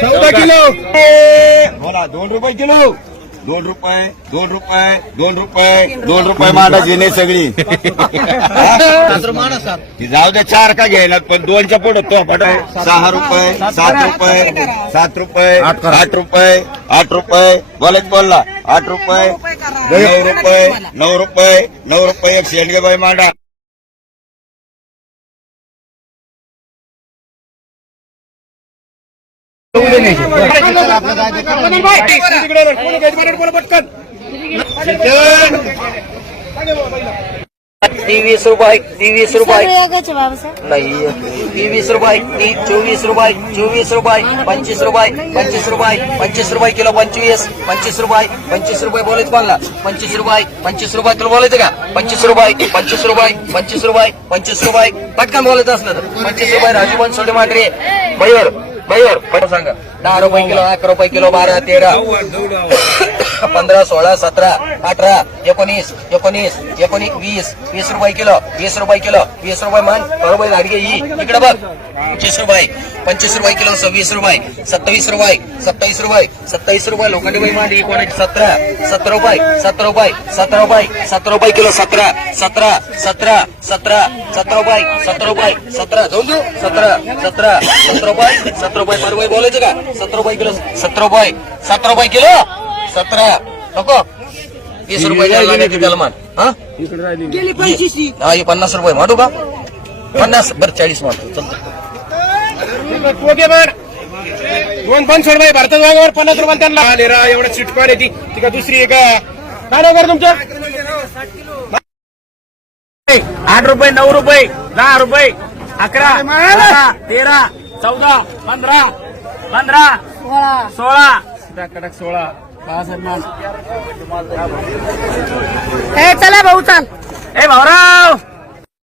चौदा किलो. बोला दोन रुपये किलो. दोन रुपये दोन रुपये दोन रुपये दोन रुपये मांडा घेणे सगळी. ती जाऊ द्या चार का घ्यायला पण दोनच्या पुढे तो पट सहा रुपये सात रुपये सात रुपये आठ रुपये आठ रुपये. बोला की बोलला? आठ रुपये नऊ रुपये नऊ रुपये नऊ रुपये एक शेंडगे बाई मांडा. ती वीस रुपये. ती वीस रुपये नाही ती वीस रुपये चोवीस रुपये चोवीस रुपये पंचवीस रुपये पंचवीस रुपये पंचवीस रुपये किलो पंचवीस पंचवीस रुपये पंचवीस रुपये बोलायचं कोणाला पंचवीस रुपये पंचवीस रुपये तुला बोलायचं का? पंचवीस रुपये पंचवीस रुपये पंचवीस रुपये पंचवीस रुपये. पटकन बोलायचं असलं तर. पंचवीस रुपये राजू पण सोडे मांडरे. मयूर मयूर सांगा. दहा रुपये किलो अकरा रुपये किलो बारा तेरा. पंधरा सोळा सतरा अठरा एकोणीस एकोणीस एकोणीस वीस वीस रुपये किलो वीस रुपये किलो वीस रुपये मान बरोबर लाडगे ही. इकडे बघ पंचवीस रुपये पंचवीस रुपये किलो सव्वीस रुपये सत्तावीस रुपये सत्तावीस रुपये सत्तावीस रुपये लोखंडी बाई मांडी सतरा सतरा रुपये सतरा रुपये सतरा रुपये सतरा रुपये किलो सतरा सतरा सतरा सतरा सतरा रुपये सतरा रुपये सतरा जाऊन देऊ सतरा सतरा सतरा रुपये सतरा रुपये बरोबर बोलायचं का? सतरा रुपये किलो सतरा रुपये सतरा रुपये किलो सतरा. नको. वीस रुपये त्याला मान हा? हा हे पन्नास रुपये मांडू का? पन्नास बरं चाळीस मांडू. बर. दोन पण सोड भाई भारतात वागावर पन्नास रुपये त्यांना. आले रा एवढं चिटकार आहे ती. ती का दुसरी आहे का? काय नाव तुमचं? आठ रुपये नऊ रुपये दहा रुपये अकरा बारा तेरा चौदा पंधरा पंधरा सोळा. कडक सोळा. बाळासाहेब माल ए चला भाऊ चाल. ए भाऊराव!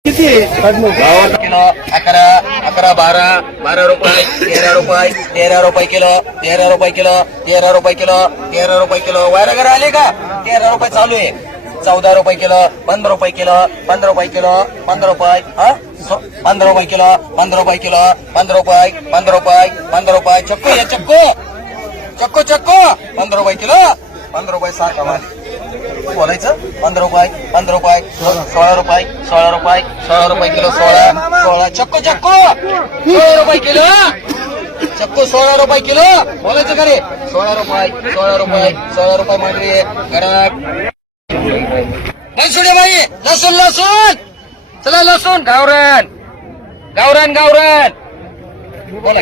किलो अकरा अकरा बारा बारा रुपये तेरा रुपये तेरा रुपये किलो तेरा रुपये किलो तेरा रुपये किलो तेरा रुपये किलो. वायरगर आले का? तेरा रुपये चालू आहे. चौदा रुपये किलो पंधरा रुपये किलो पंधरा रुपये किलो पंधरा रुपये हा? पंधरा रुपये किलो पंधरा रुपये किलो पंधरा रुपये पंधरा रुपये पंधरा रुपये चक्कू या चक्कू चक्को चक्को. पंधरा रुपये किलो. पंधरा रुपये सहा कमाल बोलायचं? पंधरा रुपये पंधरा रुपये सोळा रुपये सोळा रुपये सोळा रुपये किलो सोळा सोळा. चक्को चक्को. सोळा रुपये किलो. चक्को सोळा रुपये किलो. बोलायचं का रे? सोळा रुपये सोळा रुपये सोळा रुपये मांडली घरात. लसूण बाई लसूण लसूण. चला लसूण गावरण गावरान गावरान. बोला.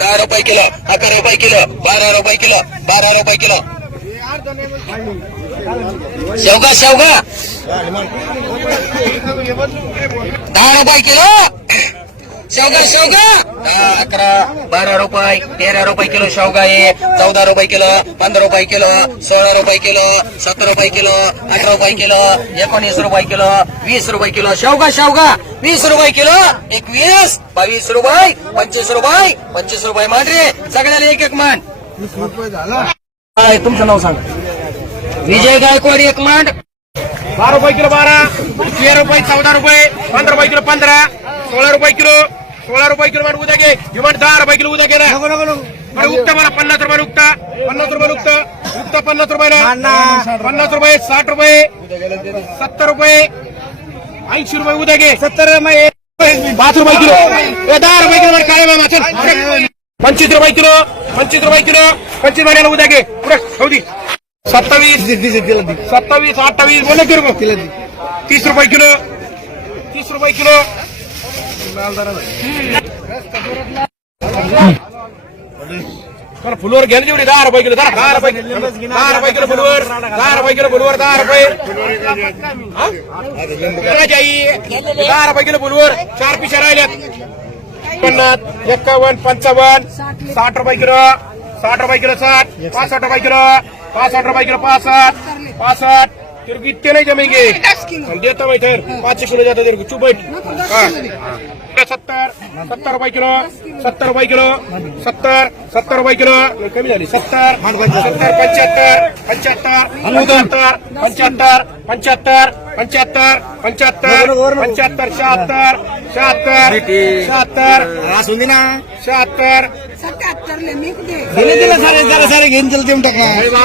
दहा रुपये किलो अकरा रुपये किलो बारा रुपये किलो बारा रुपये किलो. शेवगा शेवगा. दहा रुपये किलो? अकरा बारा रुपये तेरा रुपये किलो शेवगा आहे. चौदा रुपये किलो पंधरा रुपये किलो सोळा रुपये किलो सतरा रुपये किलो अठरा रुपये किलो एकोणीस रुपये किलो वीस रुपये किलो. शेवगा शेवगा! वीस रुपये किलो एकवीस बावीस रुपये पंचवीस रुपये पंचवीस रुपये मान रे सगळ्याला एक एक मान तुमचं नाव सांगा. विजय गायकवाड एक मांड. बारा रुपये किलो बारा तेरा रुपये चौदा रुपये पंधरा रुपये किलो पंधरा सोळा रुपये किलो सोळा रुपये किलो मान उद्या घे. हिमट दहा रुपये किलो उद्या बरं, उगता मला पन्नास रुपये उगता पन्नास रुपये उगता उगता पन्नास रुपये पन्नास रुपये साठ रुपये सत्तर रुपये ऐंशी रुपये उद्या घे. सत्तर पाच रुपये किलो. दहा रुपये किलो काय पंचवीस रुपये किलो पंचवीस रुपये किलो पंचवीस महिन्याला उद्या घे. पुढे सत्तावीस सत्तावीस अठ्ठावीस बोला की रुपये. तीस रुपये किलो तीस रुपये किलो फुलवर घ्या ना जेवढी दहा रुपये किलो दहा दहा रुपये दहा रुपये किलो फुलवर दहा रुपये किलो फुलवर दहा रुपये. आई. दहा रुपये किलो फुलवर चार पिशा राहिल्यात. पन्नास एक्कावन्न पंचावन्न साठ रुपये किलो साठ रुपये किलो साठ पासष्ट रुपये किलो पासष्ट रुपये किलो पासष्ट पासष्ट. तेरे को इतने नहीं जमेंगे हम देता पाँच किलो जाता तेरे को चुप बैठ. सत्तर सत्तर रुपये किलो सत्तर रुपये किलो सत्तर सत्तर रुपये किलो कमी झाली सत्तर सत्तर पंच्याहत्तर पंच्याहत्तर पंच्याहत्तर पंच्याहत्तर पंच्याहत्तर पंच्याहत्तर पंच्याहत्तर शहात्तर शहात्तर शहात्तर शहात्तर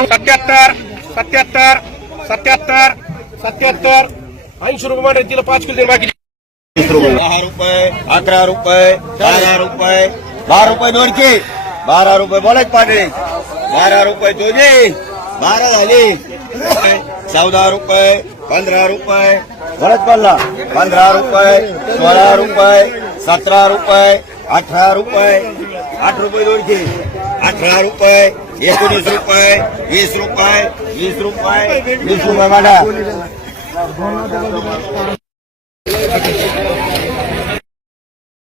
सत्याहत्तर सत्याहत्तर सत्याहत्तर सत्याहत्तर ऐंशी रुपये तिला पाच किलो बाकी दहा रुपये अकरा रुपये बारा रुपये. बारा रुपये दोनशे. बारा रुपये बोलायच पाटील. बारा रुपये तुझे बारा झाली. चौदा रुपये पंधरा रुपये. बोलायच पडला पंधरा रुपये सोळा रुपये सतरा रुपये अठरा रुपये. आठ रुपये दोनशे. अठरा रुपये एकोणीस रुपये वीस रुपये वीस रुपये वीस रुपये मांडा. Thank you.